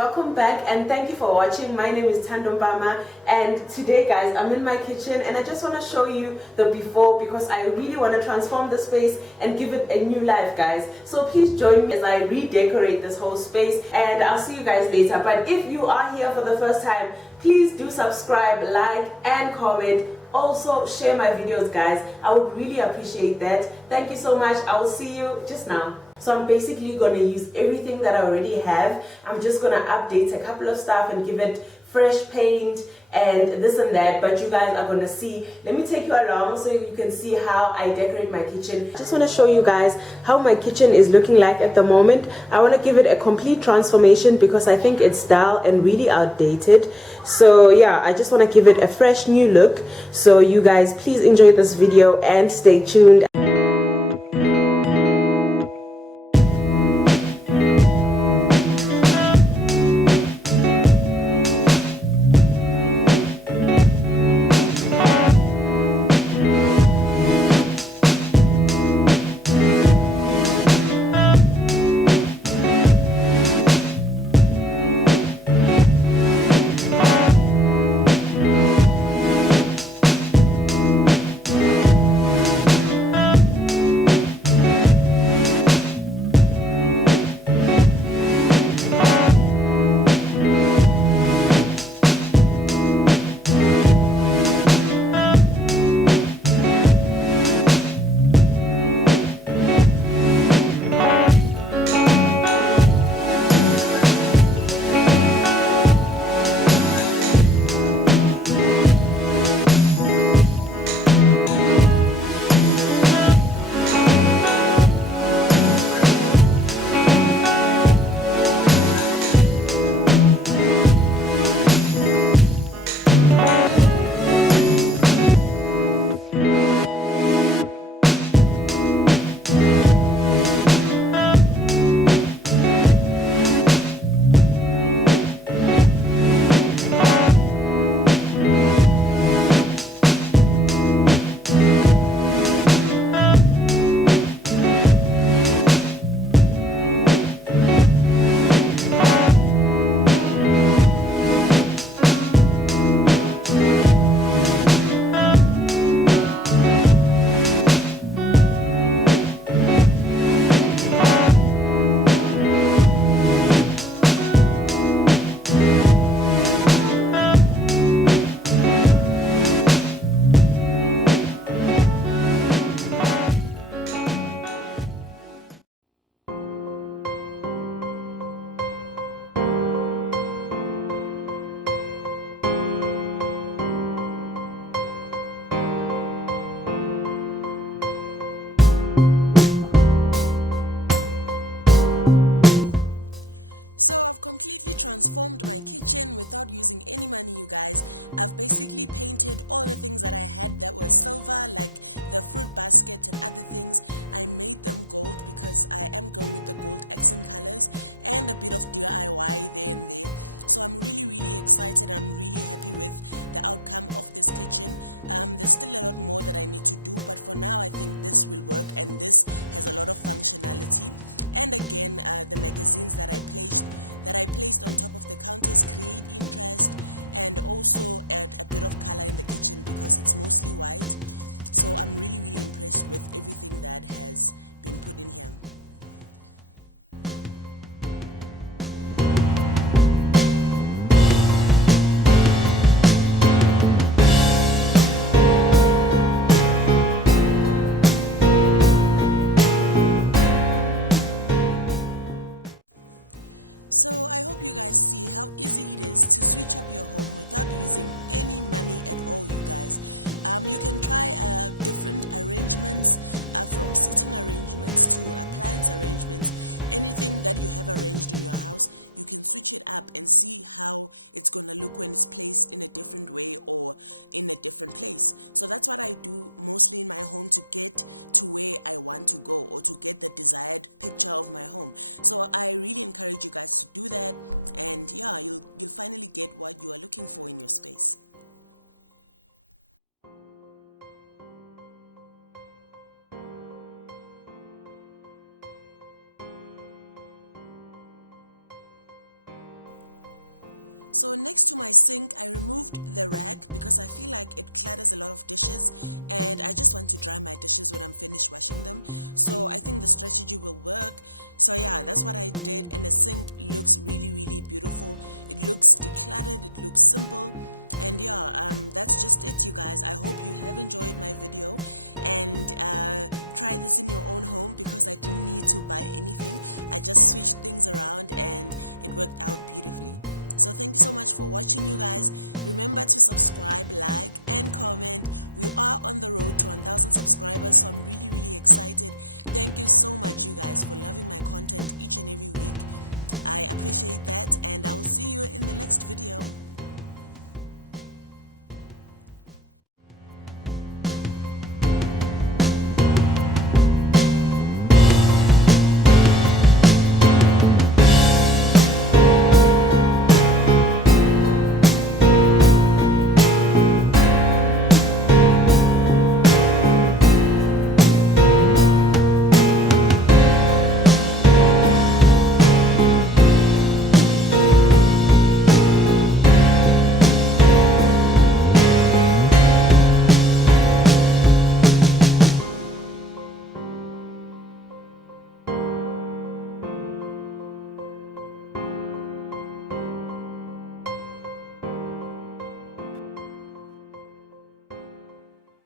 welcome back and thank you for watching. My name is Thando Mbama, and today guys I'm in my kitchen and I just want to show you the before because I really want to transform the space and give it a new life, guys. So please join me as I redecorate this whole space, and I'll see you guys later. But if you are here for the first time, please do subscribe, like and comment. Also share my videos, guys. I would really appreciate that. Thank you so much. I will see you just now. So I'm basically going to use everything that I already have. I'm just going to update a couple of stuff and give it fresh paint and this and that, but you guys are going to see. Let me take you along so you can see how I decorate my kitchen. I just want to show you guys how my kitchen is looking like at the moment. I want to give it a complete transformation because I think it's dull and really outdated. So yeah, I just want to give it a fresh new look. So you guys please enjoy this video and stay tuned.